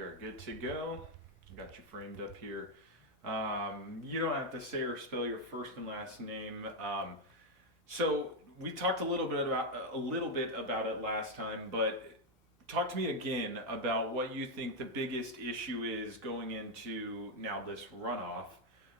We are good to go. Got you framed up here. You don't have to say or spell your first and last name. So we talked a little bit about it last time, but talk to me again about what you think the biggest issue is going into now this runoff.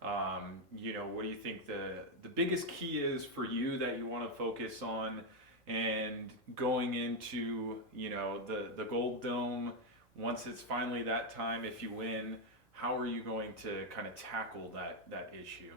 What do you think the biggest key is for you that you want to focus on, and going into the Gold Dome once it's finally that time, if you win, how are you going to kind of tackle that issue?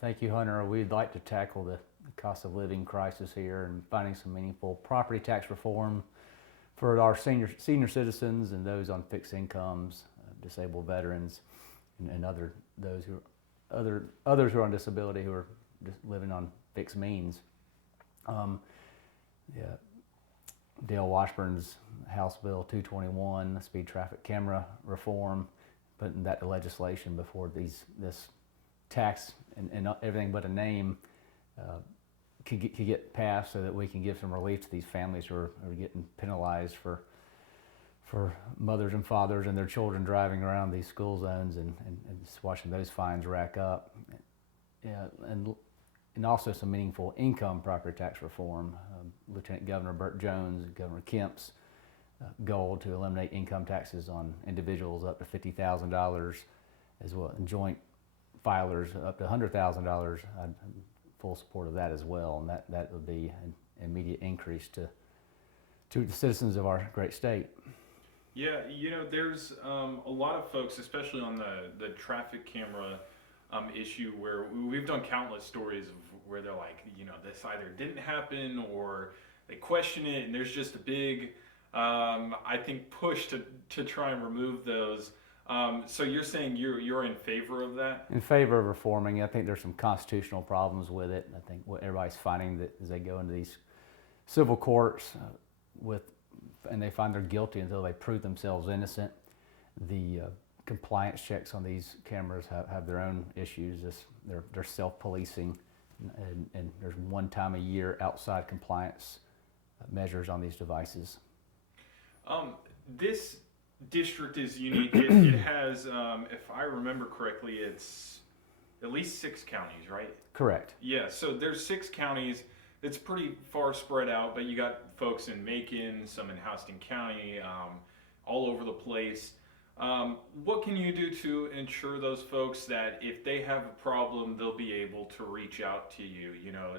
Thank you, Hunter. We'd like to tackle the cost of living crisis here and finding some meaningful property tax reform for our senior citizens and those on fixed incomes, disabled veterans, and others who are on disability who are just living on fixed means. Yeah, Dale Washburn's House Bill 221, speed traffic camera reform, putting that to legislation before this tax and everything but a name could get passed, so that we can give some relief to these families who are getting penalized for mothers and fathers and their children driving around these school zones and just watching those fines rack up. Yeah, and also some meaningful income property tax reform. Lieutenant Governor Burt Jones and Governor Kemp's goal to eliminate income taxes on individuals up to $50,000, as well, and joint filers up to $100,000. I'm full support of that as well, and that would be an immediate increase to the citizens of our great state. Yeah, there's a lot of folks, especially on the traffic camera issue, where we've done countless stories of where they're like, this either didn't happen or they question it, and there's just a big, I think, push to try and remove those. So you're saying you're in favor of that? In favor of reforming. I think there's some constitutional problems with it. I think what everybody's finding that as they go into these civil courts and they find they're guilty until they prove themselves innocent. The compliance checks on these cameras have their own issues. They're self-policing, and there's one time a year outside compliance measures on these devices. This district is unique. It has, if I remember correctly, it's at least 6 counties, right? Correct. Yeah, so there's 6 counties. It's pretty far spread out, but you got folks in Macon, some in Houston County, all over the place. What can you do to ensure those folks that if they have a problem, they'll be able to reach out to you?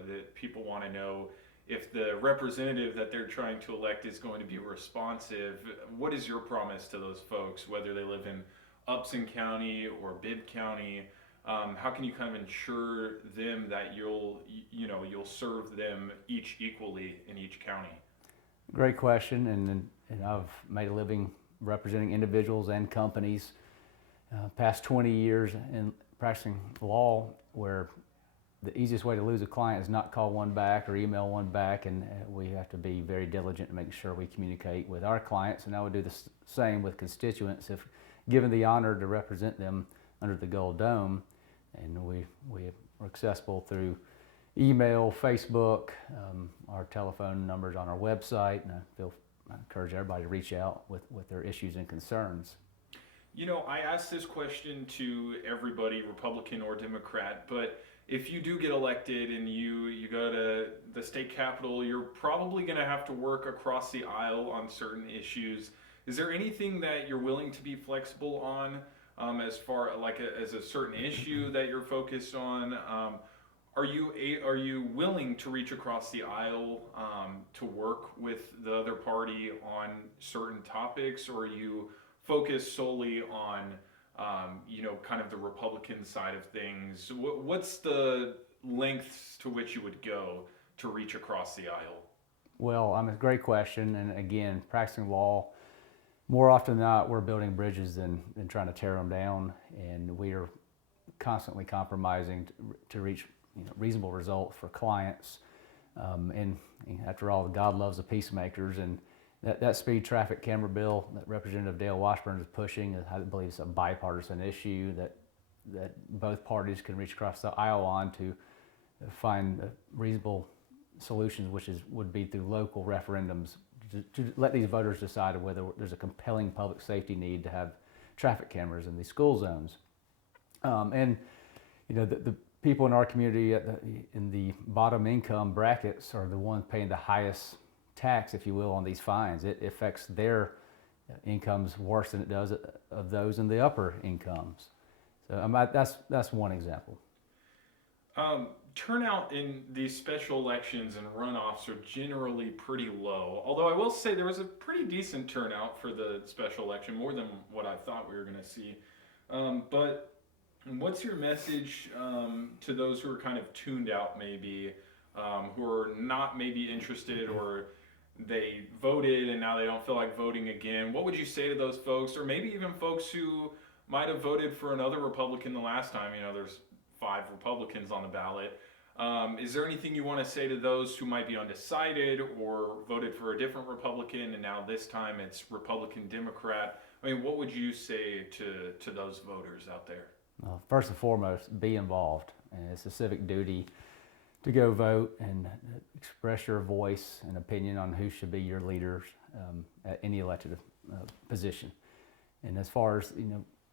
That people want to know if the representative that they're trying to elect is going to be responsive. What is your promise to those folks, whether they live in Upson County or Bibb County? How can you kind of ensure them that you'll serve them each equally in each county? Great question, and I've made a living representing individuals and companies past 20 years in practicing law, where the easiest way to lose a client is not call one back or email one back, and we have to be very diligent to make sure we communicate with our clients, and I would do the same with constituents if given the honor to represent them under the Gold Dome. And we are accessible through email, Facebook, our telephone numbers on our website, and I encourage everybody to reach out with their issues and concerns. I ask this question to everybody, Republican or Democrat, but if you do get elected and you go to the state capitol, you're probably going to have to work across the aisle on certain issues. Is there anything that you're willing to be flexible on, as far as a certain issue that you're focused on? Are you willing to reach across the aisle to work with the other party on certain topics, or are you focused solely on kind of the Republican side of things? What's the lengths to which you would go to reach across the aisle? Well, a great question, and again, practicing law, more often than not, we're building bridges than trying to tear them down, and we are constantly compromising to reach reasonable results for clients. And after all, God loves the peacemakers, and that speed traffic camera bill that Representative Dale Washburn is pushing, I believe it's a bipartisan issue that both parties can reach across the aisle on to find reasonable solutions, which would be through local referendums to let these voters decide whether there's a compelling public safety need to have traffic cameras in these school zones. And the people in our community in the bottom income brackets are the ones paying the highest tax, if you will, on these fines. It affects their incomes worse than it does of those in the upper incomes. So that's one example. Turnout in these special elections and runoffs are generally pretty low. Although I will say there was a pretty decent turnout for the special election, more than what I thought we were going to see. But what's your message to those who are kind of tuned out, maybe, who are not maybe interested, or they voted and now they don't feel like voting again? What would you say to those folks, or maybe even folks who might have voted for another Republican the last time? There's 5 Republicans on the ballot. Is there anything you want to say to those who might be undecided or voted for a different Republican and now this time it's Republican Democrat? I mean, what would you say to those voters out there? Well, first and foremost, be involved. And it's a civic duty to go vote and express your voice and opinion on who should be your leaders at any elected position. And as far as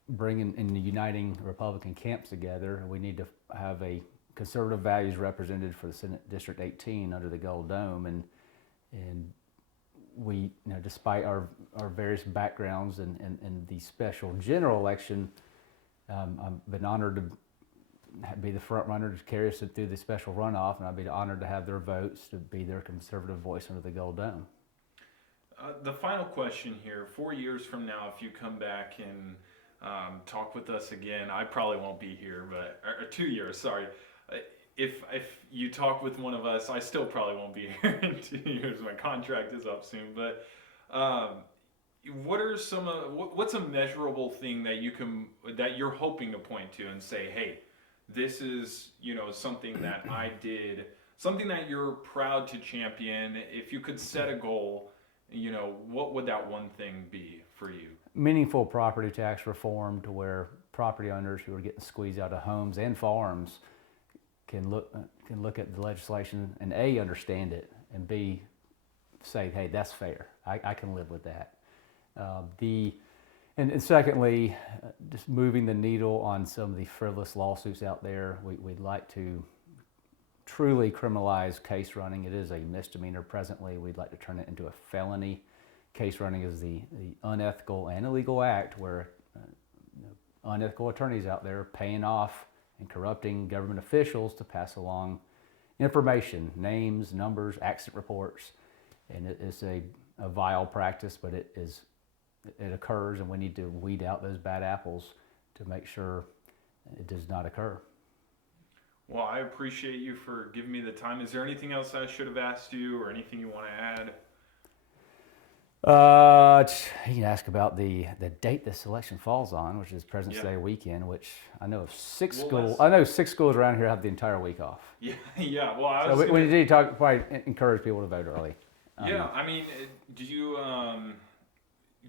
bringing and uniting Republican camps together, we need to have a conservative values represented for the Senate District 18 under the Gold Dome, and we, despite our various backgrounds and the special general election, I've been honored to be the front runner to carry us through the special runoff, and I'd be honored to have their votes to be their conservative voice under the Gold Dome. The final question here: 4 years from now, if you come back and talk with us again, I probably won't be here, but or 2 years, sorry. If you talk with one of us, I still probably won't be here in 2 years. My contract is up soon. But what are what's a measurable thing that you're hoping to point to and say, hey, this is something that I did, something that you're proud to champion? If you could set a goal, what would that one thing be for you? Meaningful property tax reform, to where property owners who are getting squeezed out of homes and farms can look at the legislation and A, understand it, and B, say, hey, that's fair. I can live with that. And secondly, just moving the needle on some of the frivolous lawsuits out there. We'd like to truly criminalize case running. It is a misdemeanor presently. We'd like to turn it into a felony. Case running is the unethical and illegal act where unethical attorneys out there paying off and corrupting government officials to pass along information, names, numbers, accident reports. And it's a vile practice, but it occurs, and we need to weed out those bad apples to make sure it does not occur. Well, I appreciate you for giving me the time. Is there anything else I should have asked you, or anything you want to add? You can ask about the date this election falls on, which is President's Day weekend, which I know of 6 schools. I know 6 schools around here have the entire week off. Yeah, yeah. Well, we need to probably encourage people to vote early. Yeah, I mean, do you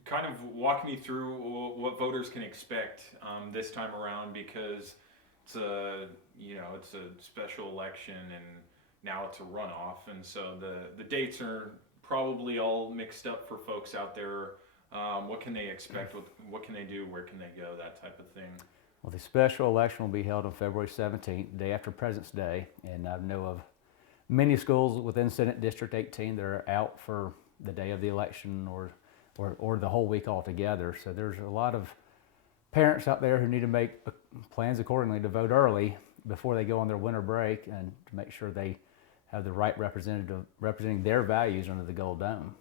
kind of walk me through what voters can expect this time around, because it's a special election and now it's a runoff, and so the dates are probably all mixed up for folks out there. What can they expect? What can they do? Where can they go? That type of thing. Well, the special election will be held on February 17th, the day after President's Day, and I know of many schools within Senate District 18 that are out for the day of the election or the whole week altogether. So there's a lot of parents out there who need to make plans accordingly to vote early before they go on their winter break, and to make sure they have the right representative representing their values under the Gold Dome.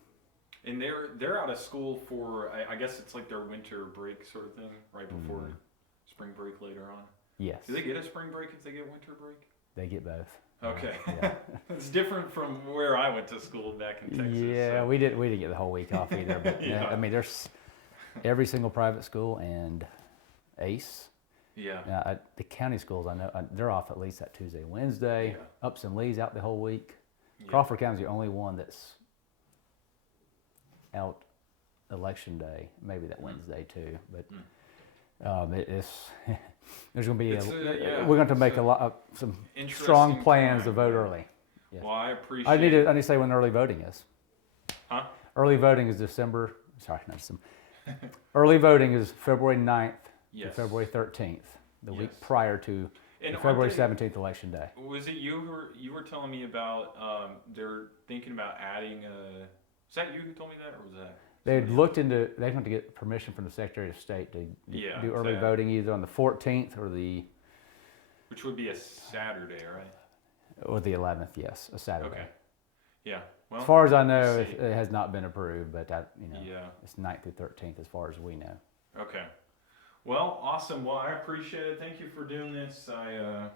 And they're out of school for, I guess it's like their winter break sort of thing, right before spring break later on. Yes. Do they get a spring break if they get winter break? They get both. Okay. Yeah. It's different from where I went to school back in Texas. Yeah, so. we didn't get the whole week off either. But Yeah. I mean, there's every single private school and ACE. Yeah. The county schools, I know, they're off at least that Tuesday, Wednesday. Yeah. Ups and Lee's out the whole week. Yeah. Crawford County's the only one that's out election day, maybe that Wednesday too. But it's there's going to be we're going to make a lot of some strong plans to vote early. Yeah. Well, I appreciate. I need to say when early voting is. Huh? Early voting is December. Sorry, not December. Early voting is February 9th to Yes. February 13th, the week Yes. prior to And the aren't February they- 17th election day. Was it you were telling me about they're thinking about adding a? Is that you who told me that, or was that? They had somebody looked into. They want to get permission from the Secretary of State to Yeah, do early to- voting either on the 14th or the Which would be a Saturday, right? 11th. Yes, a Saturday. Okay. Yeah. Well, As far as I know, let's see. it has not been approved, but that Yeah. it's 9th through 13th as far as we know. Okay. Well, awesome. Well, I appreciate it. Thank you for doing this. I